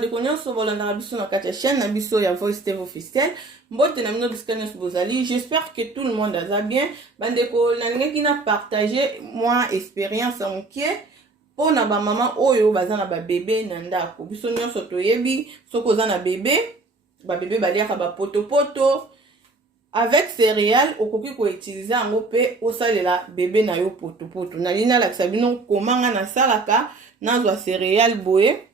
bande konyoso bolanda biso na kati ya chaîne na biso ya Voice TV officiel. Mbote na mino biskane bozali. J'espère que tout le monde a bien. Bande ko nalingi na partager moi expérience en qui pour na ba maman oyo bazana ba bébé na ndako. Biso nyonso toyebi soko za na bébé, ba bébé baliaka ba poto poto. Avec céréales, okoki ko utiliser yango pe osalela bébé na yo poto poto. Na lina la sabino komanga na salaka nazwa céréales boye.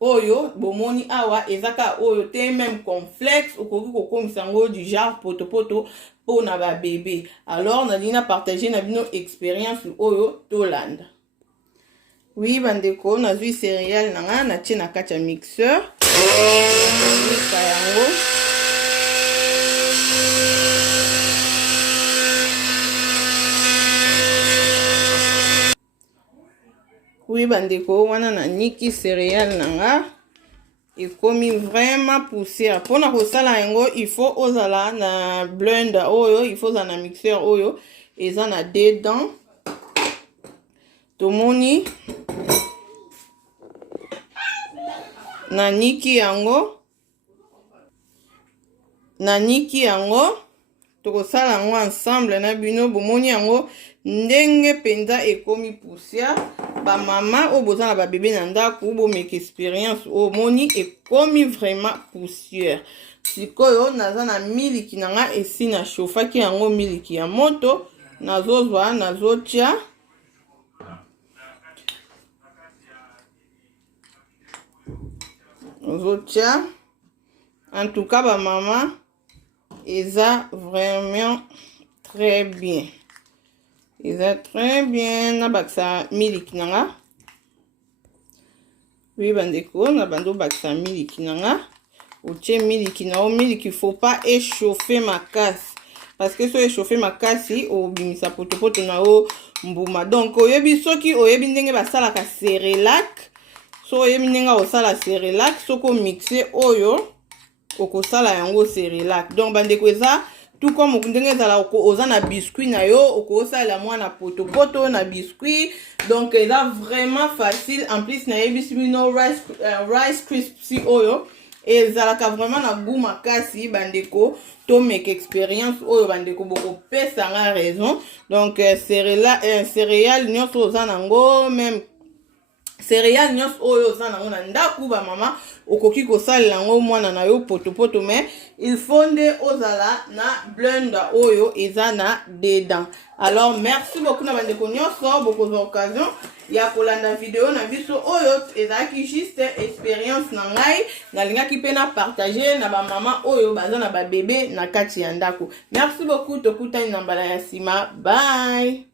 Oyo bomoni awa ezaka oyo te même complexe okoki ko komisa ngo du genre poto poto pour na ba bébé. Alors na lina partager na bino expérience oyo tolanda. Oui bandeko nazwi céréales nanga na tie na kati ya mixeur. Yango oui bandeko wana na niki céréales nanga ekomi vraiment poussière. Pona kosala yango il faut ozala na blender oyo, il faut ozala na mixeur oyo eza na dedans. Tomoni na niki yango tokosala yango ensemble na bino. Bomoni yango ndenge penza ekomi poussière. Ba mama o bozana ba bébé na ndako bo make expérience o moni ekomi vraiment poussière. Sikoyo naza na miliki nanga esi na chauffaki yango miliki ya moto nazozwa nazotia en tout cas ba mama eza vraiment très bien. Eza très bien na baksa miliki nanga. Oui bandeko na bando baksa miliki nanga. Otie miliki na o miliki faut pas échauffer makasi. Parce que so échauffer makasi o bimisa poto poto na o mbuma. Donc oyebi soki oyebi ndenge basalaka cérélac. So oyebi ndenge osala cérélac soko mixer oyo okosala yango cérélac. Donc bandeko eza tout comme ndenge zala oza na biscuit na yo okosala mwana poto poto na biscuit. Donc eza vraiment facile. En plus na yebisi bino rice crispy oyo ezalaka vraiment na goût makasi bandeko. To make expérience oyo bandeko boko pesa nga raison. Donc céréales nyonso oza nango même céréales nyonso oyo oza nango na ndako ba mama okoki kosalela yango mwana na yo poto poto, mais il faut nde ozala na blender oyo eza na dedans. Alors merci beaucoup na bandeko nyonso bokozwa occasion ya kolanda video na biso oyo ezalaki juste expérience na ngai nalingaki pe na partager na ba mama oyo baza na ba bébé na kati ya ndako. Merci beaucoup, tokutani na mbala ya sima. Bye.